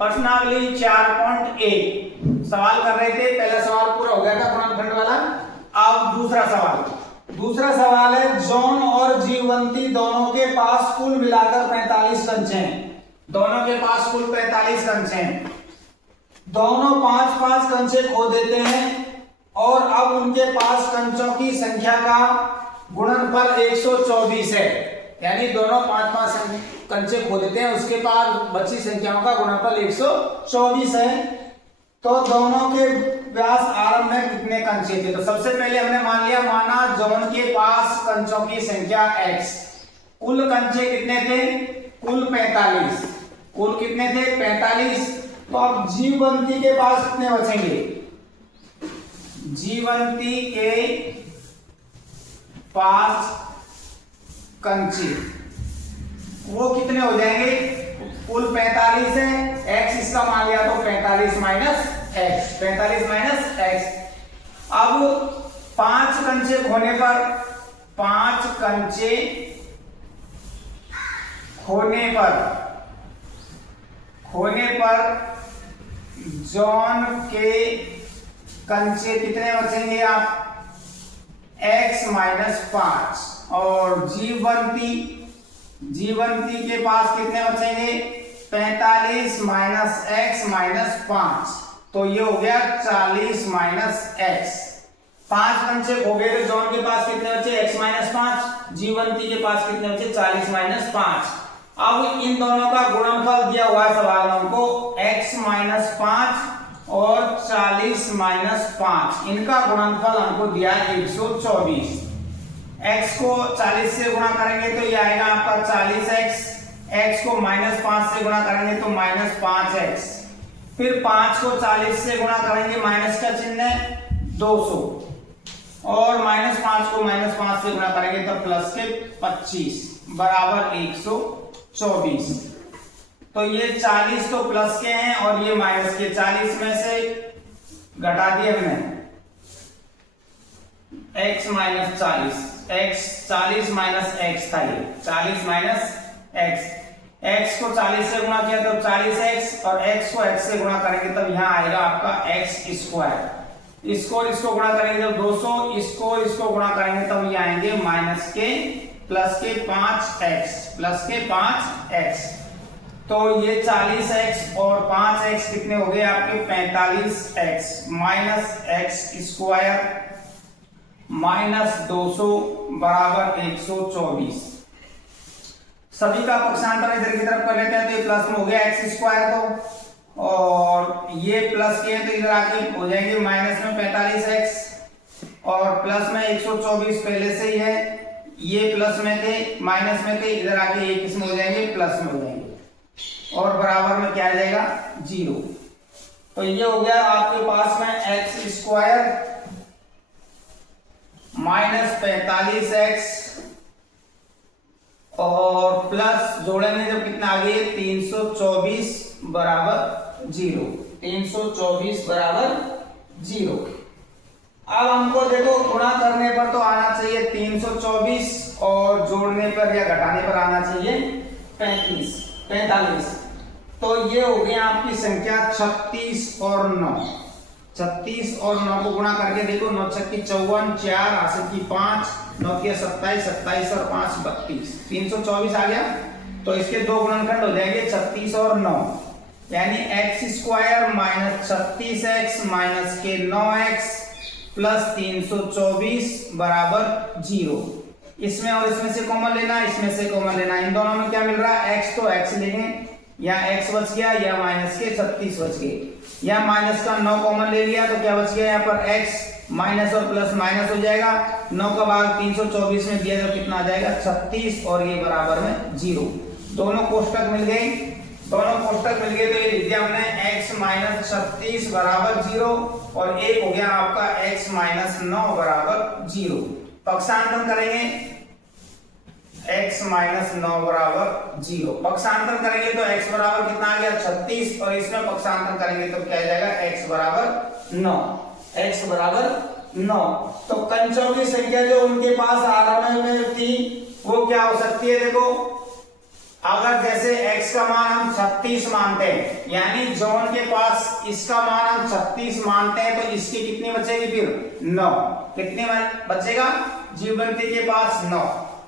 प्रश्नावली 4.1 सवाल कर रहे थे। पहला सवाल पूरा हो गया था गुणनखंड वाला। अब दूसरा सवाल है जॉन और जीवंती दोनों के पास कुल मिलाकर 45 कंचे हैं। दोनों के पास कुल 45 कंचे हैं। दोनों 5-5 कंचे खो देते हैं और अब उनके पास कंचों की संख्या का गुणनफल 124 है। यानी दोनों 5-5 कंचे खो देते हैं, उसके पास बची संख्याओं का गुणनफल 124 है। तो दोनों के व्यास आरंभ में कितने कंचे थे? तो सबसे पहले हमने माना जॉन के पास कंचों की संख्या x। कुल कंचे कितने थे? कुल 45। कुल कितने थे? 45। तो अब जीवंती के पास कितने बचेंगे? जीवंती के पास कंचे वो कितने हो जाएंगे? कुल 45 है, x इसका मान लिया तो 45 माइनस x। 45 minus x। अब 5 कंचे खोने पर 5 कंचे खोने पर जॉन के कंचे कितने बचेंगे? आप x माइनस 5। और जीवंती के पास कितने बचेंगे? 45 माइनस x माइनस 5। तो ये हो गया 40 माइनस x। 5 कंचे हो गए तो जॉन के पास कितने बचे? x minus 5। जीवंती के पास कितने बचे? 40 माइनस 5। अब इन दोनों का गुणनफल दिया हुआ है सवाल में हमको x माइनस 5 और 40 माइनस 5। इनका गुणनफल हमको दिया है 124। x को 40 से गुणा करेंगे तो ये आएगा आपका 40x। x को माइनस 5 से गुणा करेंगे तो माइनस 5x। फिर 5 को 40 से गुणा करेंगे, माइनस का चिन्ह है 200। और माइनस 5 को माइनस 5 से गुणा करेंगे तो प्लस के 25 बराबर 124। तो ये 40 तो प्लस के हैं और ये माइनस के। 40 में से घटा दिए हमने x minus 40। x 40 minus x था, ये 40 माइनस x। x को 40 से गुणा किया तो 40x और x को x से गुणा करेंगे तब यहाँ आएगा आपका x स्क्वायर। इसको गुणा करेंगे तो 200। इसको गुणा करेंगे तब ये आएंगे माइनस के प्लस के 5x। तो ये 40x और 5x कितने हो गए आपके? 45x minus x square minus 200 बराबर 124। सभी का पक्षांतर इधर की तरफ कर लेते हैं तो ये प्लस में हो गया x स्क्वायर तो, और ये प्लस के तो इधर आके हो जाएंगे माइनस में 45x और प्लस में 124 पहले से ही है। ये प्लस में थे, माइनस में थे, इधर आके ये किसमें हो जाएंगे? प्लस में हो जाएंगे और बराबर में क्या आ जाएगा? 0। तो ये हो गया आपके पास में x स्क्वायर माइनस 45x और प्लस जोड़ेंगे जब कितना आ गए? 324 बराबर 0। 324 बराबर 0। अब हमको देखो गुणा करने पर तो आना चाहिए 324 और जोड़ने पर या घटाने पर आना चाहिए 45। तो ये हो गया आपकी संख्या 36 और 9। 36 और 9 को गुणा करके देखो, 9 छक्की 54, 4 आठ की 5, 9 की 27, 27 और 5 32, 324 आ गया। तो इसके दो गुणनखंड हो जाएंगे 36 और 9, यानी x square minus 36x minus के 9x प्लस 324 बराबर 0। इसमें और इसमें से कॉमन लेना, इसमें से कॉमन लेना। इन दोनों में क्या मिल रहा है? x तो x लेंगे, या x बच गया या माइनस के 36 बच गए, या माइनस का 9 कॉमन ले लिया तो क्या बच गया? यहाँ पर x माइनस और प्लस माइनस हो जाएगा। 9 का भाग 324 में दिया तो कितना आ जाएगा? 36 और ये बराबर में 0। दोनों कोष्टक मिल गए। तो ये लिख दिया हमने x माइनस 36 बराबर 0 और एक हो गया आपका x माइनस 9 बराबर 0। पक्षांतर करेंगे x माइनस 9 बराबर 0। पक्षांतर करेंगे तो x बराबर कितना आ गया? 36 और इसमें पक्षांतर करेंगे तो क्या आ जाएगा? x बराबर 9। x बराबर 9। तो कंचों की संख्या जो उनके पास आरंभ में थी वो क्या हो सकती है? देखो अगर जैसे x का मान हम 36 मानते हैं, यानी जॉन के पास इसका मान हम 36 मानते हैं, तो इसकी कितनी बचेगी फिर 9। कितनी बचेगा? जीवंती के पास 9।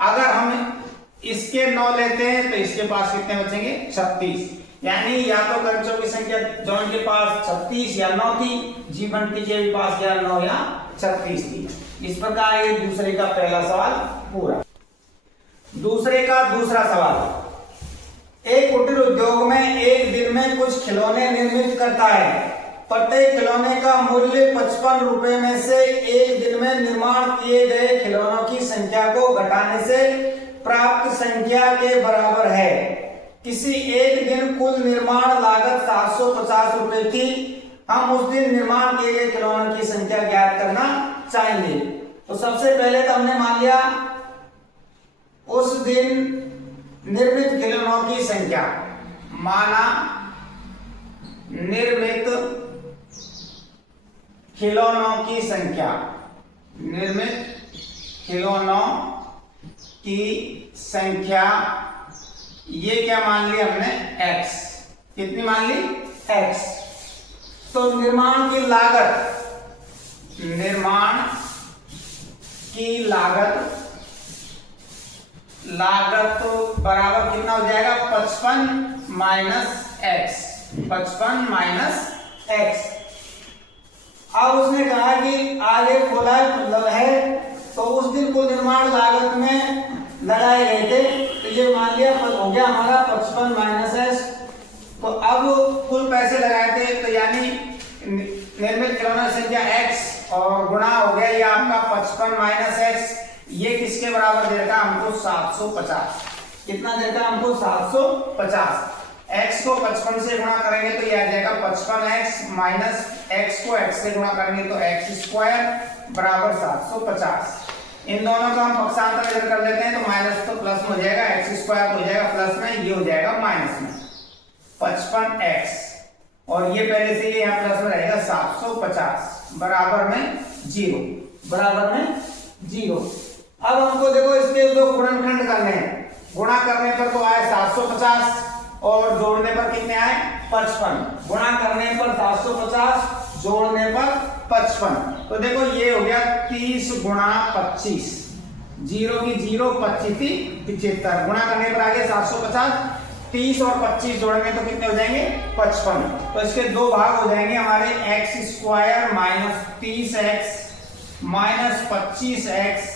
अगर हम इसके 9 लेते हैं तो इसके पास कितने बचेंगे? 36। यानी या तो कंचों की संख्या जॉन के पास 36 या 9 थी, जीवंती के पास या 9 या 36 थी। इस प्रकार ये दूसरे का पहला सवाल पूरा। दूसरे का दूसरा सवाल, एक कुटीर उद्योग में एक दिन में कुछ खिलौने निर्मित करता है। प्रत्येक खिलौने का मूल्य 55 रुपए में से एक दिन में निर्माण किए गए खिलौनों की संख्या को घटाने से प्राप्त संख्या के बराबर है। किसी एक दिन कुल निर्माण लागत 750 रुपए थी। हम उस दिन निर्माण किए गए खिलौनों की संख्या ज्ञात करना चाहेंगे। तो सबसे पहले तो हमने मान लिया उस दिन निर्मित खिलौनों की संख्या, माना निर्मित खिलौनों की संख्या, निर्मित खिलौनों की संख्या, ये क्या मान ली हमने? x। कितनी मान ली? x। तो निर्माण की लागत, निर्माण की लागत तो बराबर कितना हो जाएगा? 55 माइनस x। 55 minus x। अब उसने कहा कि आगे खोला है, तो उस दिन कुल निर्माण लागत में लगाए गए थे, तो ये मान लिया हो गया हमारा 55 माइनस x। तो अब कुल पैसे लगाए थे, तो यानी निर्मित खिलौना संख्या x और गुणा हो गया ये आपका 55 माइनस x। ये किसके बराबर दे रखा हमको? 750। कितना दे रखा हमको? 750। x को 55 से गुणा करेंगे तो ये आ जाएगा 55x माइनस x को x से गुणा करेंगे तो x स्क्वायर बराबर 750। इन दोनों का हम पक्षांतर इधर कर लेते हैं, तो माइनस तो प्लस में हो जाएगा, x स्क्वायर हो जाएगा प्लस में, ये हो जाएगा माइनस में 55x, और ये पहले से ये यहाँ प्लस में रहेगा 750 बराबर में 0, बराबर में 0। अब हमको देखो इसके दो गुणनखंड करने हैं। गुणा करने पर तो आए 750 और जोड़ने पर कितने आए? 55। गुणा करने पर 750, जोड़ने पर 55। तो देखो ये हो गया 30 गुणा 25, 0 की 0, 25 थी 75। गुणा करने पर आ गया 750, 30 और 25 जोड़ेंगे तो कितने हो जाएंगे? 55। तो इसके दो भाग हो जाएंगे हमारे, x square minus 30x minus 25x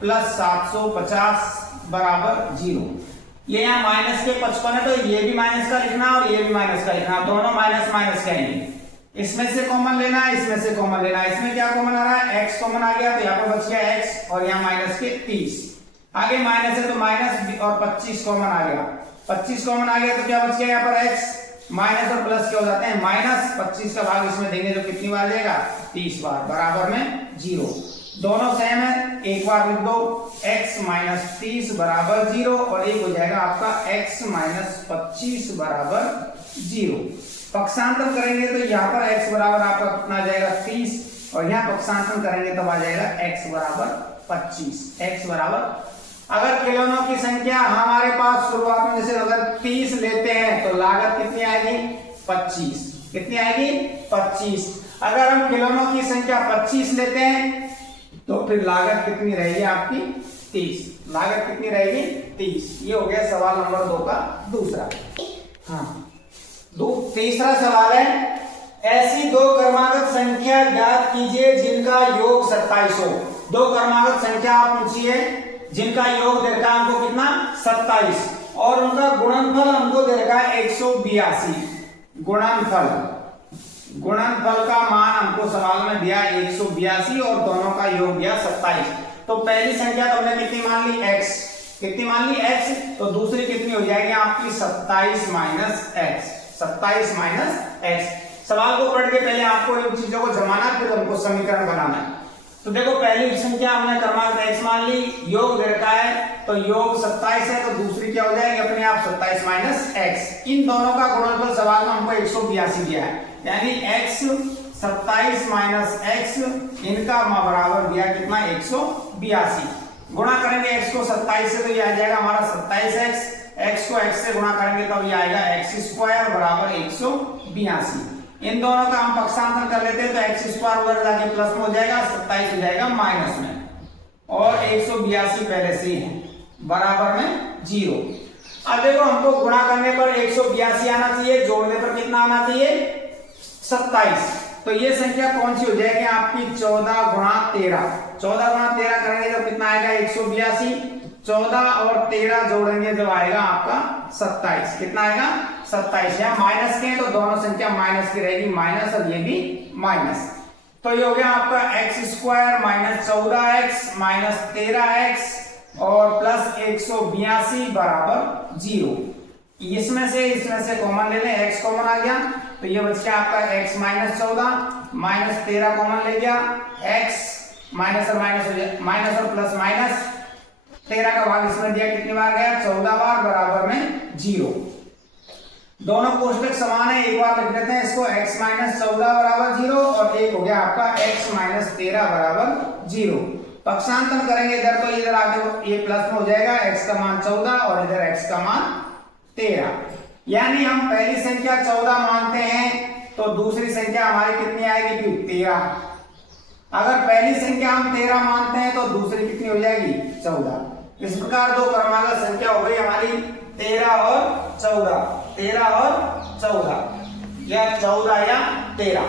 plus 750 बराबर 0। ये यहाँ माइनस के 55 है, तो ये भी माइनस का लिखना और ये भी माइनस का लिखना, दोनों माइनस माइनस करेंगे। इसमें से कॉमन लेना है, इसमें से कॉमन लेना है। इसमें क्या कॉमन आ रहा है? x कॉमन आ गया, तो यहाँ पर बच गया x और यहाँ माइनस के 30। आगे माइनस है तो माइनस और 25 कॉमन आ गया, 25 कॉमन आ गया तो क्या बच गया यहाँ पर? x। माइनस और प्लस क्या हो जाते हैं? माइनस। 25 का भाग इसमें देंगे तो कितनी बार जाएगा? 30 बार, बराबर में 0। दोनों सेम है, एक बार लिख दो, x माइनस 30 बराबर 0 और एक हो जाएगा आपका x माइनस 25 बराबर 0। पक्षांतर करेंगे तो यहाँ पर x बराबर आपका कितना आ जाएगा? 30, और यहाँ पक्षांतर करेंगे तब आ जाएगा x बराबर 25। x बराबर, अगर खिलौनों की संख्या हमारे पास शुरुआत में जैसे अगर 30 लेते हैं तो लागत कितनी आएगी? 25। कितनी आएगी? 25। अगर हम खिलौनों की संख्या 25 लेते हैं तो फिर लागत कितनी रहेगी आपकी? 30। लागत कितनी रहेगी? 30। ये हो गया सवाल नंबर 2 का दूसरा। हाँ, तीसरा सवाल है, ऐसी दो क्रमागत संख्या ज्ञात कीजिए जिनका योग 27 हो। दो क्रमागत संख्या आप पूछिए जिनका योग दे रखा है हमको कितना? 27, और उनका गुणनफल हमको दे रखा है 182। गुणनफल का मान हमको सवाल में दिया 182 और दोनों का योग दिया 27। तो पहली संख्या तो हमने कितनी मान ली? x। कितनी मान ली? x। तो दूसरी कितनी हो जाएगी आपकी? 27 माइनस x। 27 minus x। सवाल को पढ़ के पहले आपको इन चीजों को जमाना, फिर हमको समीकरण बनाना है। तो देखो पहली संख्या हमने क्रमांक x मान ली, योग दे रखा है तो योग 27 है, तो दूसरी क्या हो जाएगी अपने आप? 27 माइनस x। इन दोनों का गुणनफल सवाल में हमको 182 दिया है, यानी x 27 माइनस x, इनका बराबर दिया कितना? 182। गुणा करेंगे x को 27 से तो ये आ जाएगा हमारा 27x, x को x से गुणा करेंगे तब ये आएगा x स्क्वायर बराबर 182। इन दोनों का हम पक्षांतर कर लेते हैं तो x स्क्वायर उधर जाके प्लस में हो जाएगा, 27 हो जाएगा माइनस में, और 182 पहले से ही है बराबर में 0। अब देखो हमको गुणा करने पर 182 आना चाहिए, जोड़ने पर कितना आना चाहिए 27। तो ये संख्या कौन सी हो जाएगी आपकी 14 गुणा 13। 14 गुणा 13 करेंगे तो कितना आएगा 182। 14 और 13 जोड़ेंगे तो आएगा आपका 27। कितना आएगा 27। यहाँ माइनस के हैं तो दोनों संख्या माइनस की रहेगी, माइनस और ये भी माइनस। तो ये हो गया आपका x square minus 14x minus 13x और प्लस 182 बराबर 0। इसमें से कॉमन ले लें, x कॉमन आ गया तो ये बच गया आपका x माइनस 14 माइनस 13 कॉमन ले गया, x माइनस और माइनस हो जाए, माइनस और प्लस माइनस, 13 का भाग इसमें दिया कितनी बार गया 14 बार बराबर में 0। दोनों कोष्टक समान है, एक बार लिख लेते हैं इसको, x माइनस 14 बराबर 0 और एक हो गया आपका x माइनस 13 बराबर 0। पक्षांतर करेंगे इधर तो इधर आगे ये प्लस में हो जाएगा, x का मान 14 और इधर x का मान 13। यानी हम पहली संख्या 14 मानते हैं तो दूसरी संख्या हमारी कितनी आएगी 13। अगर पहली संख्या हम 13 मानते हैं तो दूसरी कितनी हो जाएगी 14। इस प्रकार दो क्रमागत संख्या हो गई हमारी 13 और 14, 13 और 14 या 14 या 13।